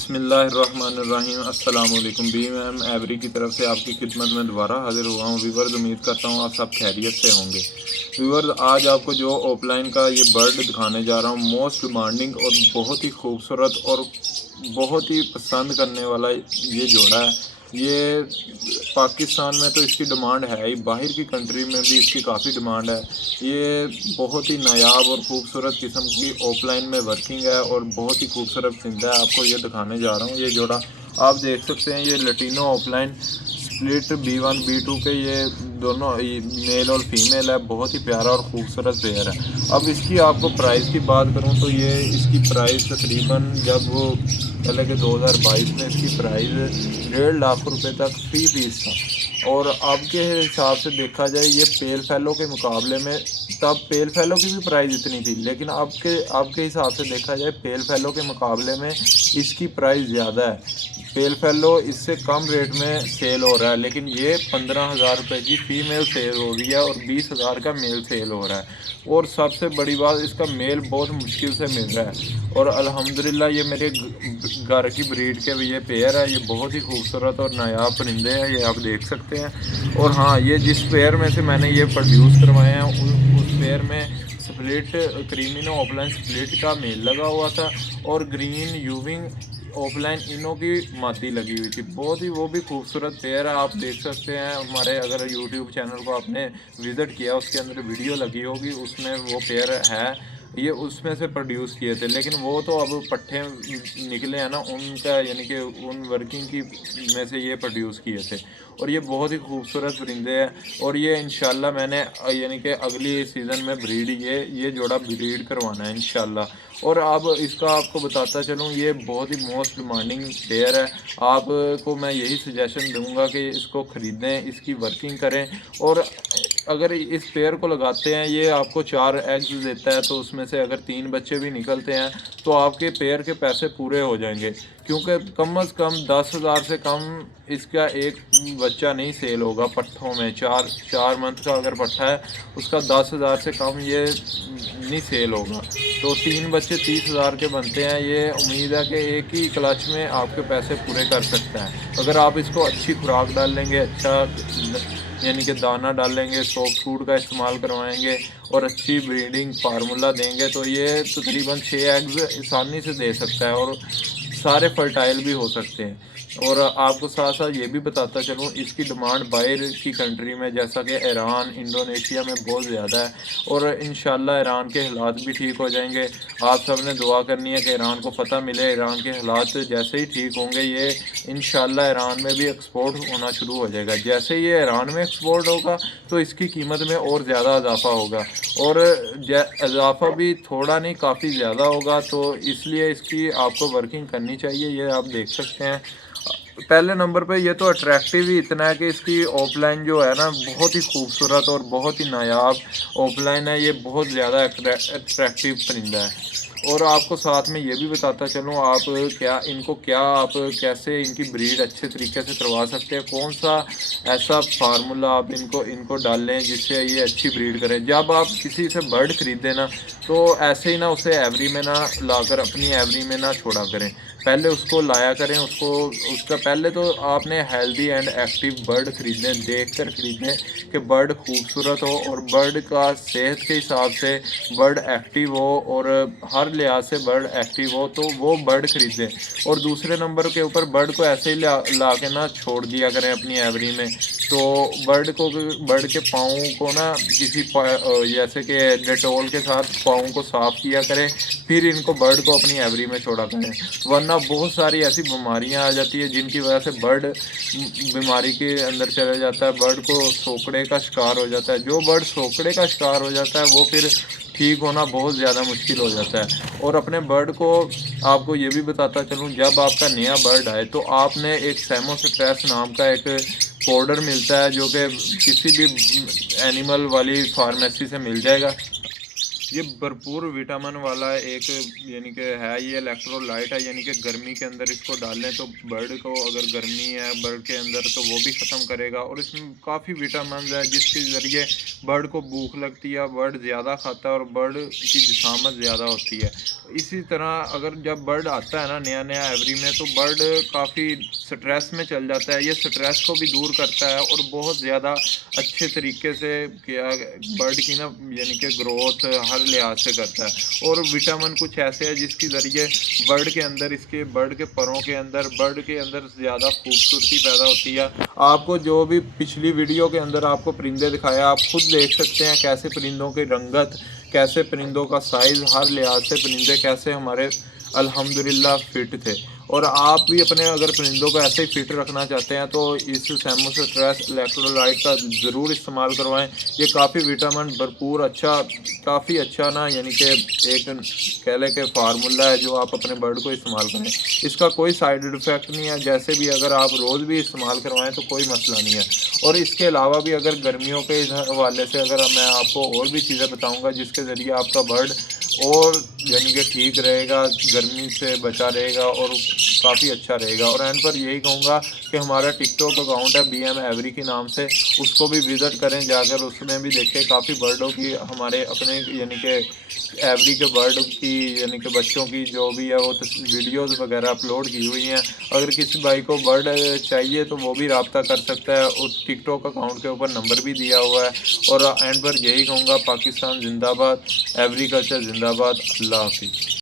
बिस्मिल्लाहिर्रहमानिर्रहीम। अस्सलाम वालेकुम। BM एवरी की तरफ से आपकी खिदमत में दोबारा हाजिर हुआ हूँ। व्यूवर्स, उम्मीद करता हूँ आप सब खैरियत से होंगे। व्यूवर्स, आज आपको जो ऑफलाइन का ये बर्ड दिखाने जा रहा हूँ, मोस्ट डिमांडिंग और बहुत ही खूबसूरत और बहुत ही पसंद करने वाला ये जोड़ा है। ये पाकिस्तान में तो इसकी डिमांड है ही, बाहर की कंट्री में भी इसकी काफ़ी डिमांड है। ये बहुत ही नायाब और ख़ूबसूरत किस्म की ऑफलाइन में वर्किंग है और बहुत ही खूबसूरत परिंदा है। आपको ये दिखाने जा रहा हूँ। ये जोड़ा आप देख सकते हैं, ये Latino offline split B1 B2 के ये दोनों मेल और फीमेल है। बहुत ही प्यारा और ख़ूबसूरत पेयर है। अब इसकी आपको प्राइस की बात करूं तो ये इसकी प्राइस तकरीबन जब वो पहले के 2022 में इसकी प्राइस 1.5 लाख रुपए तक फी पीस था। और अब के हिसाब से देखा जाए, ये पेल फैलो के मुकाबले में, तब पेल फैलो की भी प्राइस इतनी थी, लेकिन अब के हिसाब से देखा जाए पेल फैलो के मुकाबले में इसकी प्राइस ज़्यादा है। पेल फैलो इससे कम रेट में सेल हो रहा है, लेकिन ये 15,000 रुपये की फ़ीमेल सेल हो रही है और 20,000 का मेल सेल हो रहा है। और सबसे बड़ी बात, इसका मेल बहुत मुश्किल से मिल रहा है। और अल्हम्दुलिल्लाह ये मेरे घर की ब्रीड के ये पेयर है। ये बहुत ही खूबसूरत और नायाब परिंदे हैं, ये आप देख सकते हैं। और हाँ, ये जिस पेयर में से मैंने ये प्रोड्यूस करवाए हैं उस पेयर में स्प्लिट क्रीमिनो ऑफलाइन स्प्लिट का मेल लगा हुआ था और ग्रीन यूविंग ऑफलाइन इनों की मादी लगी हुई थी। बहुत ही वो भी खूबसूरत पेयर है। आप देख सकते हैं, हमारे अगर यूट्यूब चैनल को आपने विज़िट किया, उसके अंदर वीडियो लगी होगी, उसमें वो पेयर है। ये उसमें से प्रोड्यूस किए थे, लेकिन वो तो अब पट्ठे निकले हैं ना उनका, यानी कि उन वर्किंग की में से ये प्रोड्यूस किए थे। और ये बहुत ही खूबसूरत परिंदे हैं। और ये इंशाल्लाह मैंने यानी कि अगली सीज़न में ब्रीड ये जोड़ा ब्रीड करवाना है इंशाल्लाह। और अब इसका आपको बताता चलूँ, ये बहुत ही मोस्ट डिमांडिंग पेयर है। आपको मैं यही सजेशन दूंगा कि इसको ख़रीदें, इसकी वर्किंग करें। और अगर इस पेयर को लगाते हैं, ये आपको 4 एग्स देता है, तो उसमें से अगर 3 बच्चे भी निकलते हैं तो आपके पेयर के पैसे पूरे हो जाएंगे। क्योंकि कम से कम 10,000 से कम इसका एक बच्चा नहीं सेल होगा पट्ठों में। 4 मंथ का अगर पट्ठा है, उसका 10,000 से कम ये नहीं सेल होगा। तो 3 बच्चे 30,000 के बनते हैं। ये उम्मीद है कि एक ही क्लच में आपके पैसे पूरे कर सकता है। अगर आप इसको अच्छी खुराक डाल लेंगे, अच्छा यानी कि दाना डालेंगे, सॉफ्ट फूड का इस्तेमाल करवाएंगे और अच्छी ब्रीडिंग फार्मूला देंगे, तो ये तकरीबन 6 एग्स आसानी से दे सकता है और सारे फर्टाइल भी हो सकते हैं। और आपको साथ साथ ये भी बताता चलूँ, इसकी डिमांड बाहर की कंट्री में, जैसा कि ईरान, इंडोनेशिया में बहुत ज़्यादा है। और इंशाल्लाह ईरान के हालात भी ठीक हो जाएंगे। आप सब ने दुआ करनी है कि ईरान को फ़तह मिले। ईरान के हालात जैसे ही ठीक होंगे, ये इंशाल्लाह ईरान में भी एक्सपोर्ट होना शुरू हो जाएगा। जैसे ये ईरान में एक्सपोर्ट होगा तो इसकी कीमत में और ज़्यादा इजाफा होगा। और इजाफा भी थोड़ा नहीं, काफ़ी ज़्यादा होगा। तो इसलिए इसकी आपको वर्किंग करनी चाहिए। ये आप देख सकते हैं, पहले नंबर पे ये तो अट्रैक्टिव ही इतना है कि इसकी ऑफलाइन जो है ना, बहुत ही खूबसूरत और बहुत ही नायाब ऑफलाइन है। ये बहुत ज़्यादा अट्रैक्टिव परिंदा है। और आपको साथ में ये भी बताता चलूँ, आप आप कैसे इनकी ब्रीड अच्छे तरीके से करवा सकते हैं, कौन सा ऐसा फार्मूला आप इनको डाल लें जिससे ये अच्छी ब्रीड करें। जब आप किसी से बर्ड खरीदें ना, तो ऐसे ही ना उसे एवरी में ना लाकर अपनी एवरी में ना छोड़ा करें। पहले उसको लाया करें, उसका पहले तो आपने हेल्दी एंड एक्टिव बर्ड खरीदने, देख कर खरीदने कि बर्ड खूबसूरत हो और बर्ड का सेहत के हिसाब से बर्ड एक्टिव हो और हर लिहाज से बर्ड एक्टिव हो, तो वो बर्ड खरीदें। और दूसरे नंबर के ऊपर बर्ड को ऐसे ही ला के ना छोड़ दिया करें अपनी एवरी में। तो बर्ड के पाँव को ना किसी जैसे कि डेटोल के साथ पाँव को साफ़ किया करें, फिर इनको बर्ड को अपनी एवरी में छोड़ा करें। वरना बहुत सारी ऐसी बीमारियां आ जाती है जिनकी वजह से बर्ड बीमारी के अंदर चला जाता है, बर्ड को सोकड़े का शिकार हो जाता है। जो बर्ड सोकड़े का शिकार हो जाता है, वो फिर ठीक होना बहुत ज़्यादा मुश्किल हो जाता है। और अपने बर्ड को आपको ये भी बताता चलूँ, जब आपका नया बर्ड आए तो आपने एक सेमोस्ट्रेस नाम का एक पाउडर मिलता है, जो कि किसी भी एनिमल वाली फार्मेसी से मिल जाएगा। ये भरपूर विटामिन वाला एक यानी कि है, ये इलेक्ट्रोलाइट है, यानी कि गर्मी के अंदर इसको डालें तो बर्ड को अगर गर्मी है बर्ड के अंदर तो वो भी ख़त्म करेगा। और इसमें काफ़ी विटामिन है जिसके ज़रिए बर्ड को भूख लगती है, बर्ड ज़्यादा खाता है और बर्ड की जिसामत ज़्यादा होती है। इसी तरह अगर जब बर्ड आता है ना नया नया एवरी में, तो बर्ड काफ़ी स्ट्रेस में चल जाता है। ये स्ट्रेस को भी दूर करता है और बहुत ज़्यादा अच्छे तरीके से क्या बर्ड की ना यानी कि ग्रोथ हर लिहाज से करता है। और विटामिन कुछ ऐसे है जिसके ज़रिए बर्ड के अंदर, इसके बर्ड के परों के अंदर, बर्ड के अंदर ज़्यादा खूबसूरती पैदा होती है। आपको जो भी पिछली वीडियो के अंदर आपको परिंदे दिखाया, आप खुद देख सकते हैं कैसे परिंदों की रंगत, कैसे परिंदों का साइज़, हर लिहाज से परिंदे कैसे हमारे अल्हम्दुलिल्लाह फिट थे। और आप भी अपने अगर परिंदों को ऐसे ही फिट रखना चाहते हैं तो इस सेमोस्ट्रेस इलेक्ट्रोलाइट का ज़रूर इस्तेमाल करवाएं। ये काफ़ी विटामिन भरपूर अच्छा, काफ़ी अच्छा ना यानी कि एक कह लें कि फार्मूला है जो आप अपने बर्ड को इस्तेमाल करें। इसका कोई साइड इफ़ेक्ट नहीं है, जैसे भी अगर आप रोज़ भी इस्तेमाल करवाएं तो कोई मसला नहीं है। और इसके अलावा भी अगर गर्मियों के हवाले से अगर मैं आपको और भी चीज़ें बताऊँगा जिसके ज़रिए आपका बर्ड और यानी कि ठीक रहेगा, गर्मी से बचा रहेगा और काफ़ी अच्छा रहेगा। और एंड पर यही कहूँगा कि हमारा टिकटॉक अकाउंट है BM एवरी के नाम से, उसको भी विज़िट करें जाकर, उसमें भी देखें काफ़ी बर्डों की हमारे अपने यानी कि एवरी के बर्ड की यानी कि बच्चों की जो भी है वो वीडियोज़ वगैरह अपलोड की हुई हैं। अगर किसी भाई को बर्ड चाहिए तो वो भी रब्ता कर सकता है, उस टिकटॉक अकाउंट के ऊपर नंबर भी दिया हुआ है। और एंड पर यही कहूँगा, पाकिस्तान जिंदाबाद, एग्रीकल्चर जिंदाबाद, अल्लाह हाफिज़।